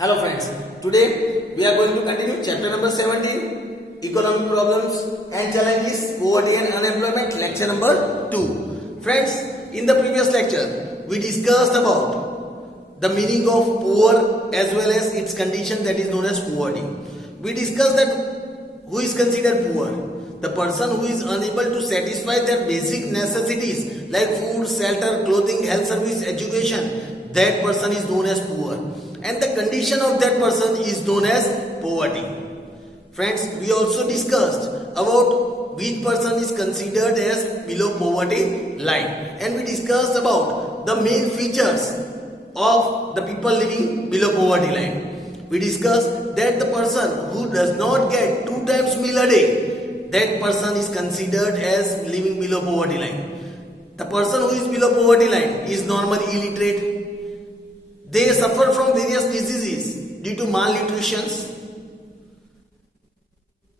Hello friends, today we are going to continue chapter number 17, economic problems and challenges, poverty and unemployment, lecture number 2. Friends, in the previous lecture we discussed about the meaning of poor as well as its condition, that is known as poverty. We discussed that who is considered poor? The person who is unable to satisfy their basic necessities like food, shelter, clothing, health service, education, that person is known as poor. And the condition of that person is known as poverty. Friends, we also discussed about which person is considered as below poverty line, and we discussed about the main features of the people living below poverty line. We discussed that the person who does not get 2 times meal a day, that person is considered as living below poverty line. The person who is below poverty line is normally illiterate. They suffer from various diseases due to malnutrition.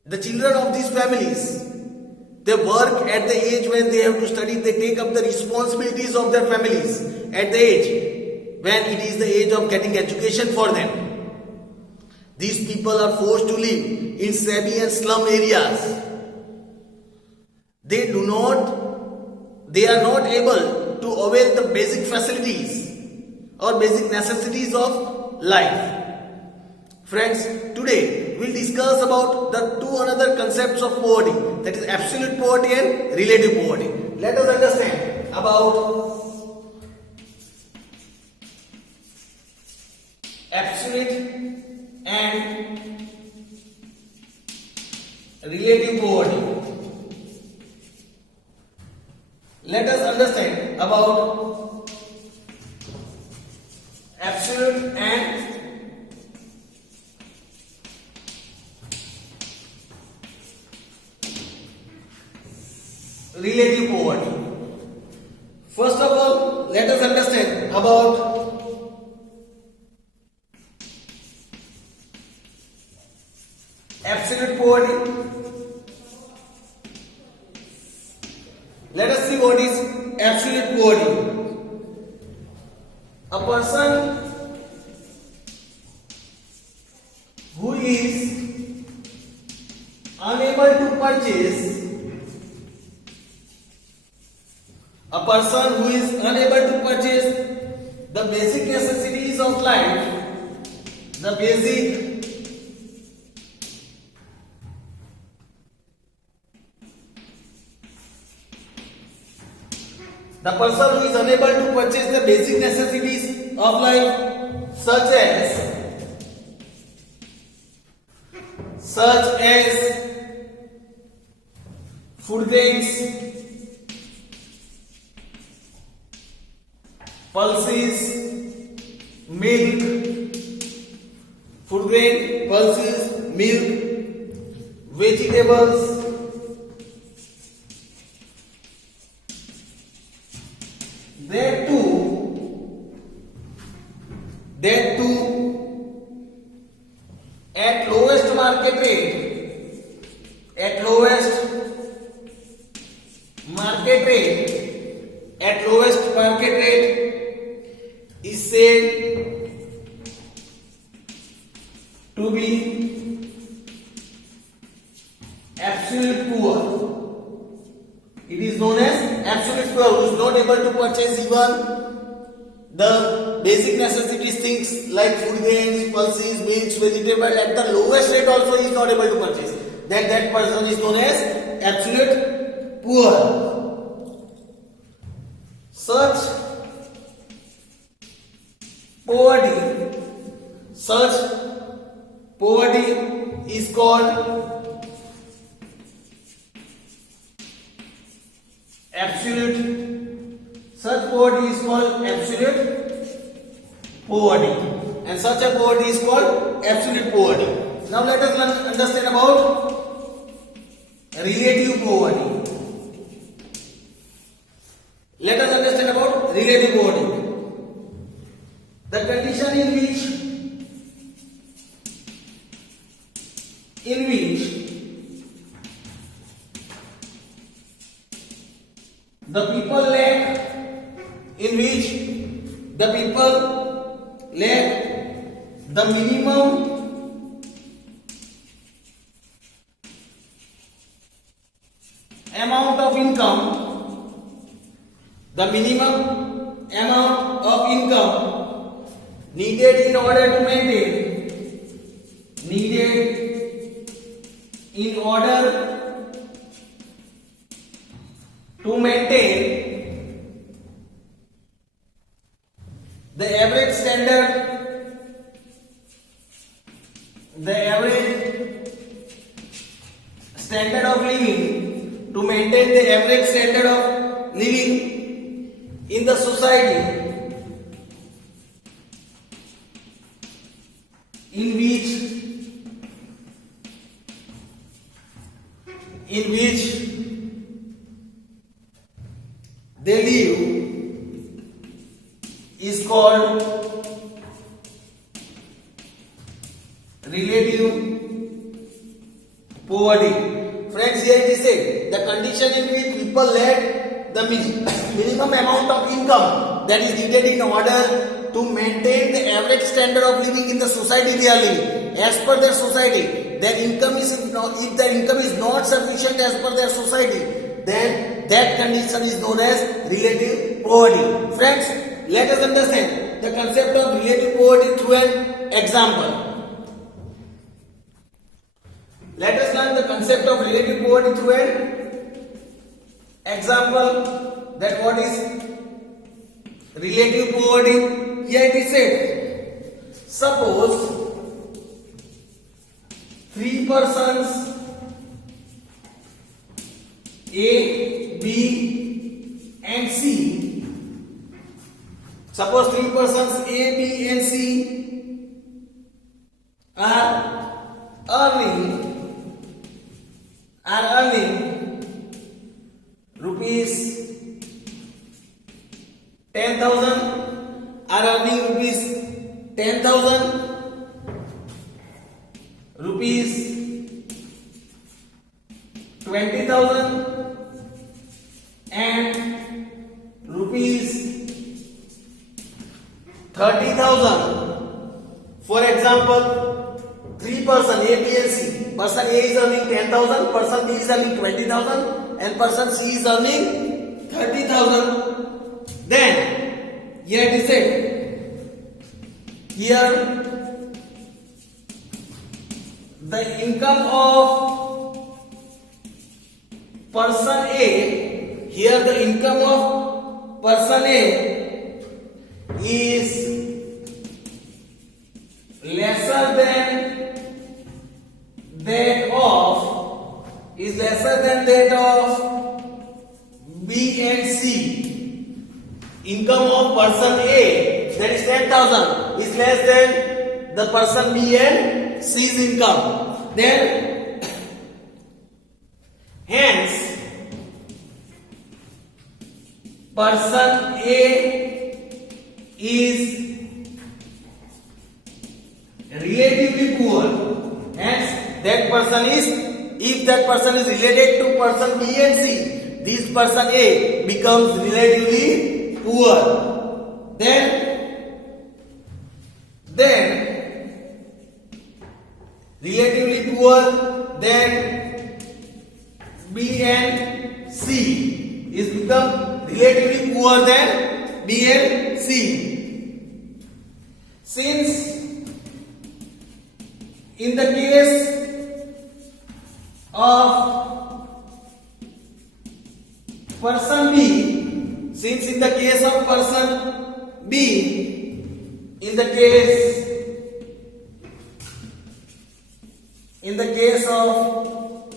The children of these families, they work at the age when they have to study. They take up the responsibilities of their families at the age when it is the age of getting education for them. These people are forced to live in shabby and slum areas. They are not able to avail the basic facilities or basic necessities of life. Friends, today we'll discuss about the two another concepts of poverty, that is absolute poverty and relative poverty. Let us understand about absolute and relative poverty. Let us understand about absolute and relative poverty. First of all, let us understand about absolute poverty. Let us see what is absolute poverty. A person who is unable to purchase the basic necessities of life, the person who is unable to purchase the basic necessities of life, such as food grains, pulses, milk, vegetables, that too at lowest market rate is said to be absolute poor. It is known as absolute poor, who is not able to purchase even the basic necessities, things like food grains, pulses, meats, vegetables, at the lowest rate also he is not able to purchase. That person is known as absolute poor. Such poverty is called such poverty is called absolute poverty, and such a poverty is called absolute poverty. Now let us understand about relative poverty. Let us understand about relative poverty. The condition in which the people lack the minimum amount of income, the minimum amount of income needed in order to maintain, the average standard of living, to maintain the average standard of living in the society in which they live is called relative poverty. Friends, here it is said, the condition in which people lack the minimum amount of income that is needed in order to maintain the average standard of living in the society they are living. As per their society, their income is not, if their income is not sufficient as per their society, then that condition is known as relative poverty. Friends, let us understand the concept of relative poverty through an example. Let us learn the concept of relative poverty through an example. That what is relative poverty? Here it is said, suppose 3 persons A, B and C. Suppose 3 persons A, B and C are earning rupees 10,000, are earning rupees 10,000, rupees 20,000 and rupees 30,000. For example, 3 person A, B and C. Person A is earning 10,000, person B is earning 20,000 and person C is earning 30,000. Then here it is said, here the income of person A, here the income of person A is lesser than that of B and C. Income of person A, that is 10,000, is less than the person B and C's income. Then hence person A is relatively poor. Hence that person is, if that person is related to person B and C, this person A becomes relatively poor. Then relatively poor, then B and C is become relatively poor than B and C. Since in the case of person B, since in the case of person B, in the case of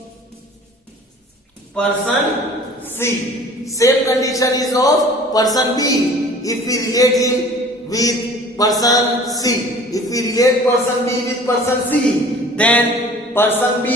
person C, same condition is of person B. If we relate him with person C, if we relate person B with person C, then person B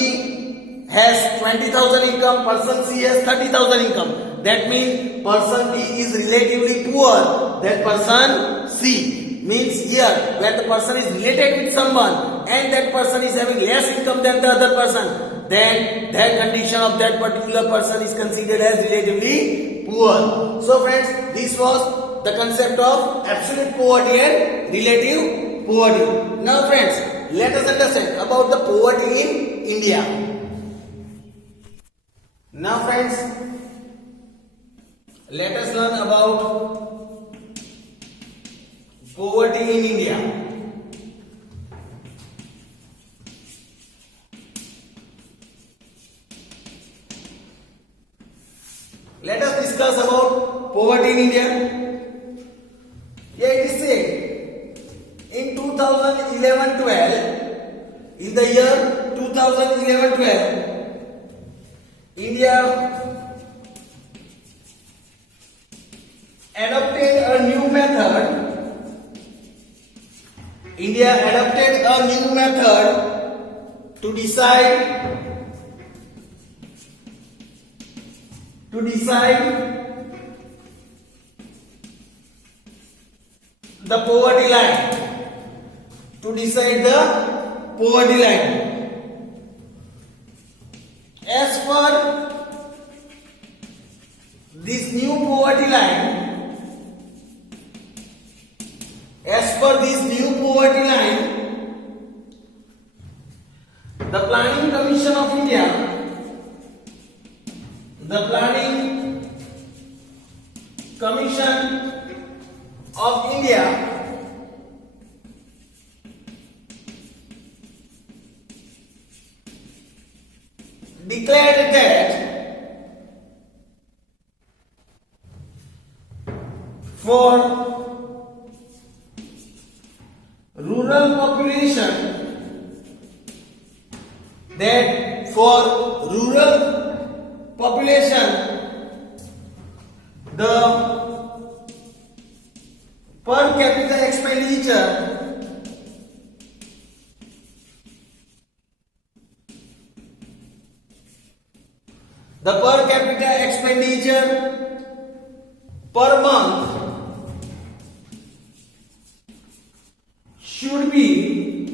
has 20,000 income, person C has 30,000 income. That means person B is relatively poor than person C. Means here, when the person is related with someone and that person is having less income than the other person, then that condition of that particular person is considered as relatively poor. So friends, this was the concept of absolute poverty and relative poverty. Now friends, let us understand about the poverty in India. Now friends, let us learn about poverty in India. Let us discuss about poverty in India. Here it is said, in 2011-12, in the year 2011-12, India adopted a new method. India adopted a new method to decide the poverty line. To decide the poverty line. As per this new poverty line, the Planning Commission of India, declared that for rural population, the per capita expenditure per month should be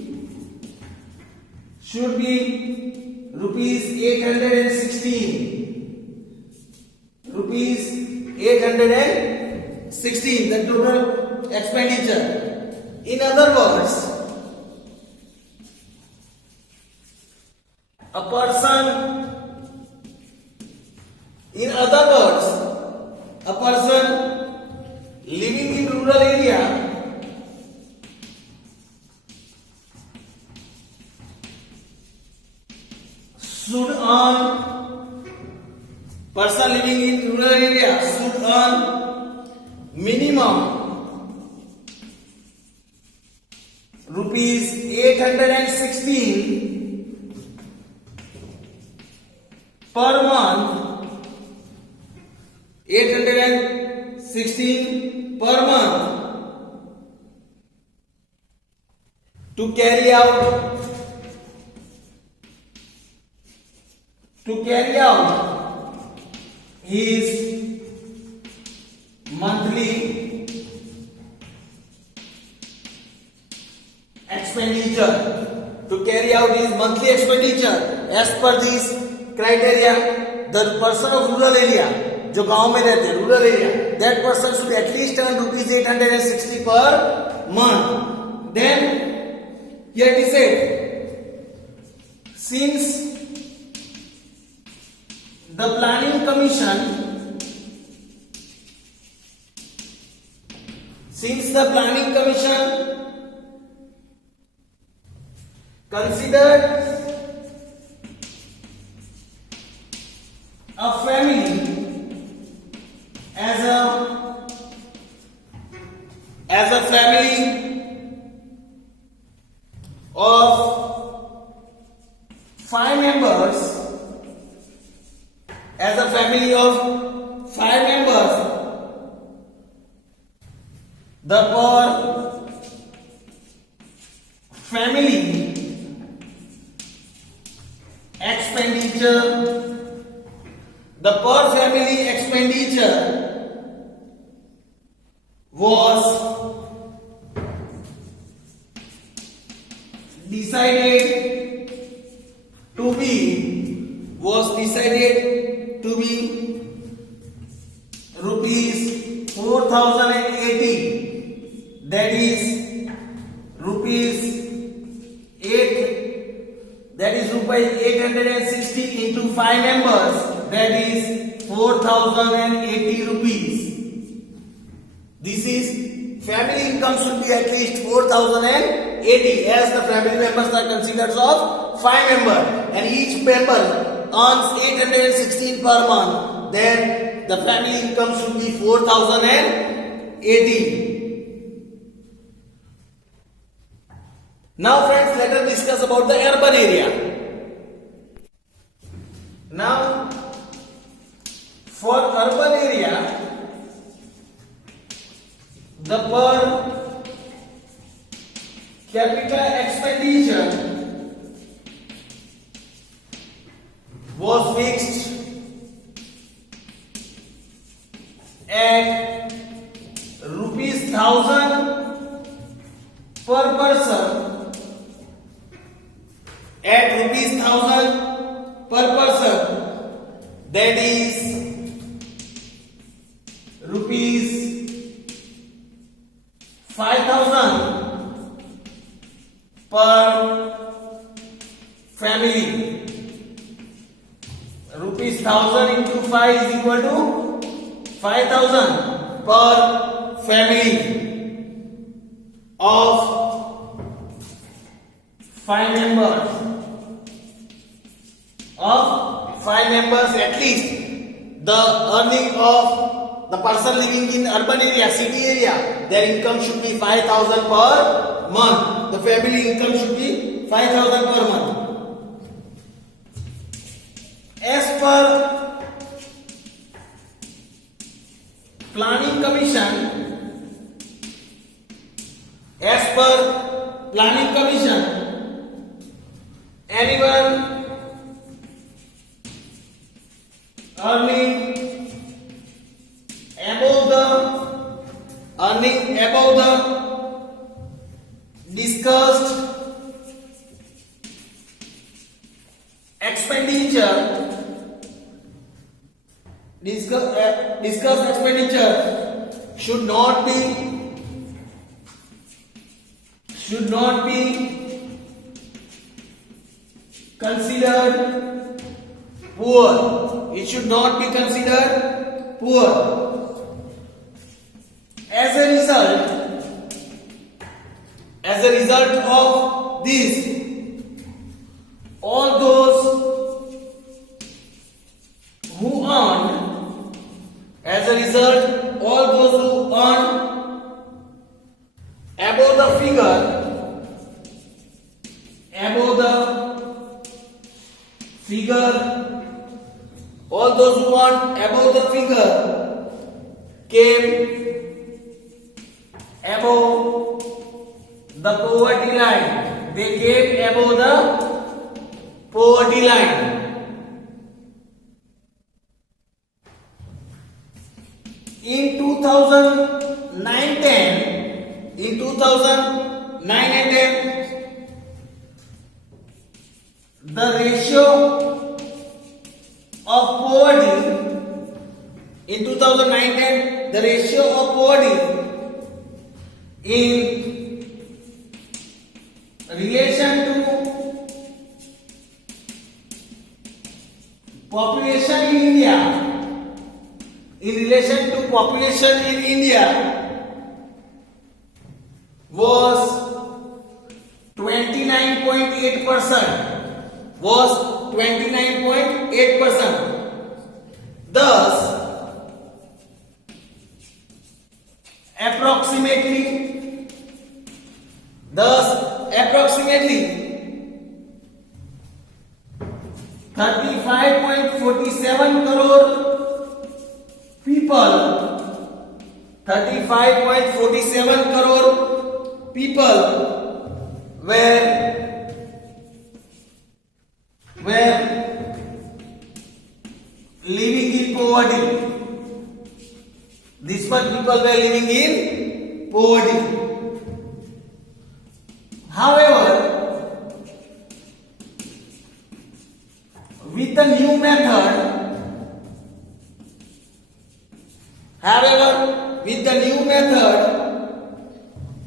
rupees 816. The total expenditure. In other words, a person living in rural area should earn minimum rupees 816 per month, to carry out his monthly expenditure. As per this criteria, the person of rural area, जो गांव में रहते हैं, rural area, that person should at least earn rupees 860 per month. Then here it is said, since the Planning Commission considered a family as a family of 5 members, the per family expenditure was decided to be rupees 4080, that is rupees 360 into 5 members, that is 4080 rupees. This is family income should be at least 4080 as the family members are considered of 5 members and each member earns 816 per month. Then the family income should be 4080. Now friends, let us discuss about the urban area. Now for urban area, the per capita expenditure was fixed at rupees 1000 per person, at rupees 1000 per person, that is rupees 5000 per family. Rupees 1000 into 5 is equal to 5000 per family of 5 members. Of 5 members at least, the earning of the person living in urban area, city area, their income should be 5000 per month. The family income should be 5000 per month. As per Planning Commission, anyone earning above the discussed expenditure should not be considered poor. It should not be considered poor. As a result of this, all those who earn above the figure came above the poverty line. They came above the poverty line. In 2009-10, the ratio of poverty in relation to population in India was 29.8%. Thus, approximately 35.47 crore people were living in poverty. This much people were living in poverty. However, with the new method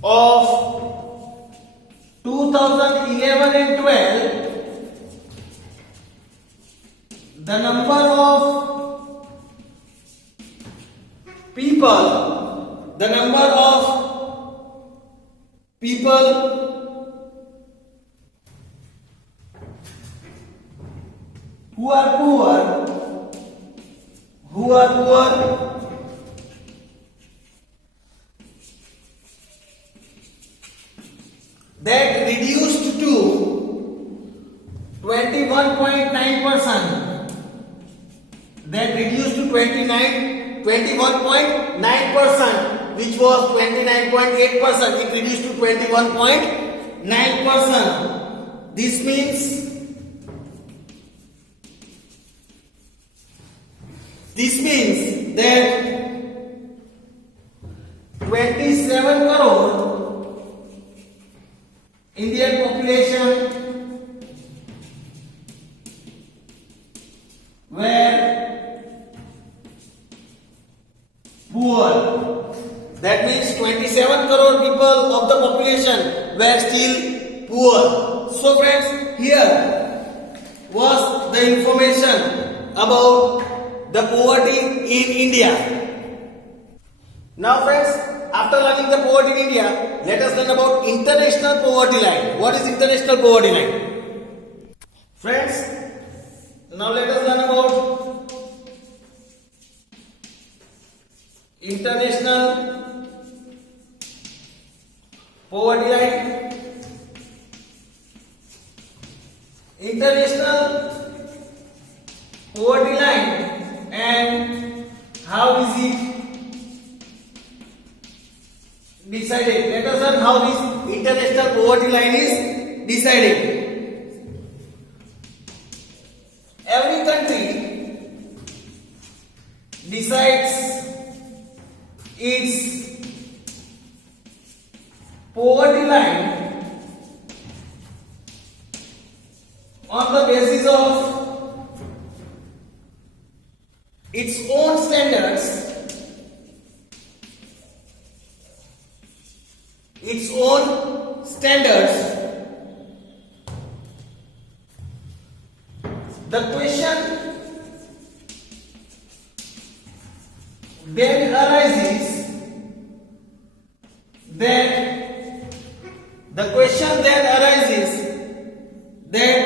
of 2011 and 12, the number of people who are poor that reduced to 21.9%, which was 29.8%, it reduced to 21.9%. This means that 27 crore Indian population were poor. That means 27 crore people of the population were still poor. So friends, here was the information about the poverty in India. Now friends, after learning the poverty in India, let us learn about international poverty line. What is international poverty line? Friends, now let us learn about international poverty line. International poverty line and how is it decided? Let us learn how this international poverty line is decided. Every country decides its poverty line on the basis of its own standards, The question then arises that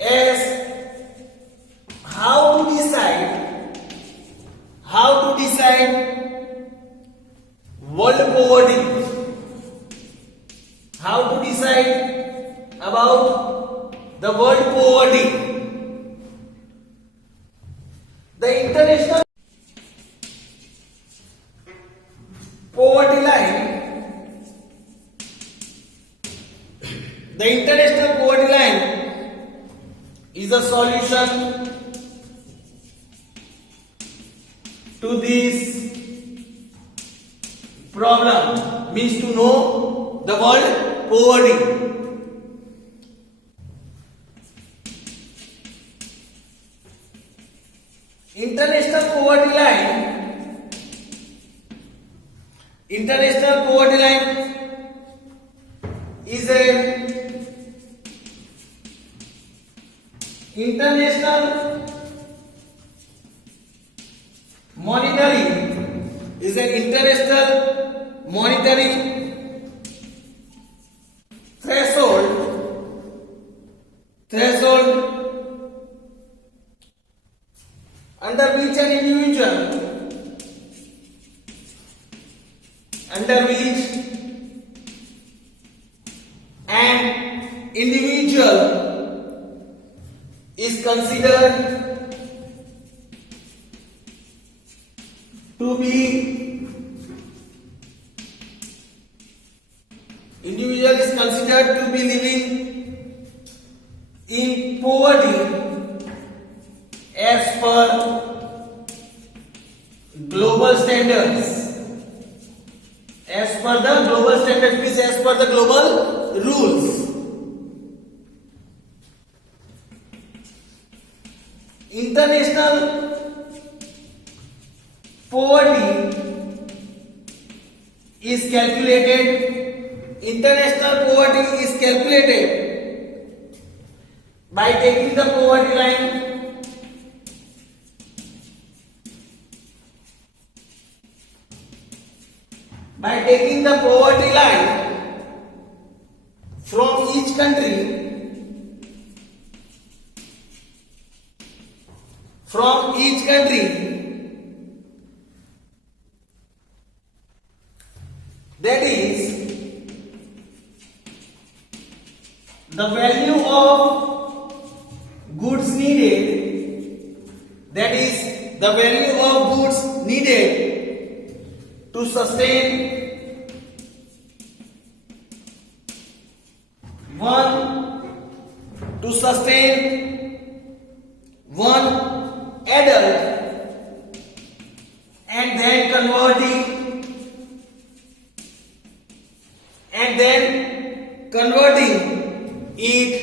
as how to decide world poverty, how to decide about the world poverty. The international poverty line is a solution to this problem, means to know the world poverty. International poverty line is an international monetary threshold under which an individual is considered to be living in poverty as per global standards. As per the global standards means as per the global rules. International poverty is calculated by taking the poverty line from each country, that is the value of goods needed to sustain one adult, and then converting it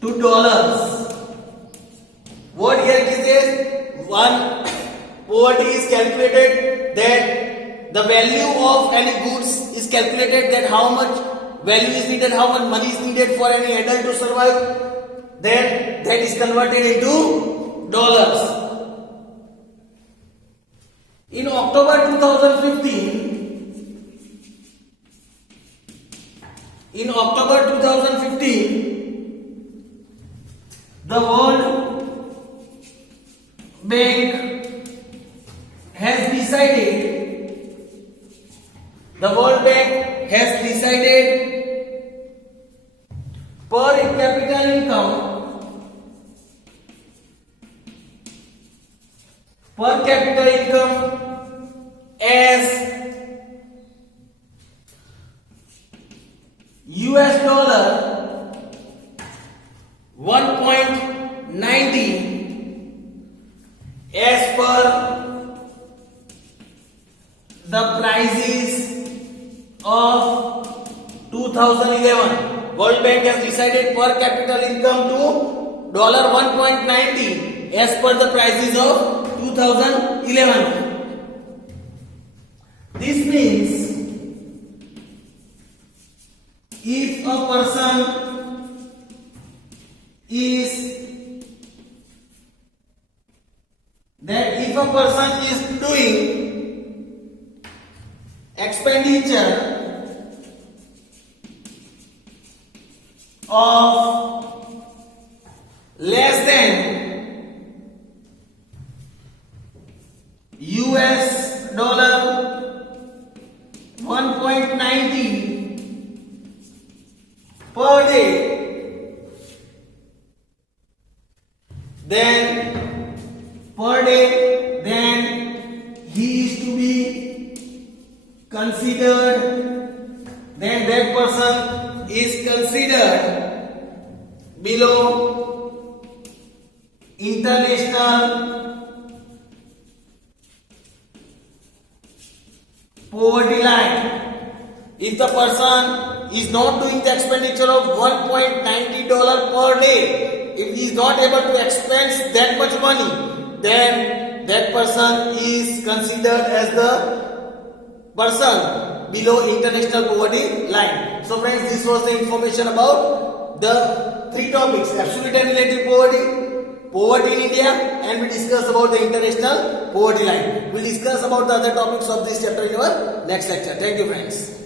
to dollars. What here it says, one poverty is calculated, that the value of any goods is calculated, that how much value is needed, how much money is needed for any adult to survive, then that is converted into dollars. In October 2015, the World Bank has decided per capita income as US dollar 1.90 as per the prices of 2011. World Bank has decided per capita income to $1.90 as per the prices of 2011. This means if a person is doing expenditure of less than US dollar 1.90 per day, then he is to be considered, then that person is considered below international poverty line. If the person is not doing the expenditure of $1.90 per day, if he is not able to expense that much money, then that person is considered as the person below international poverty line. So friends, this was the information about the three topics: absolute and relative poverty in India, and we discussed about the international poverty line. We will discuss about the other topics of this chapter in our next lecture. Thank you friends.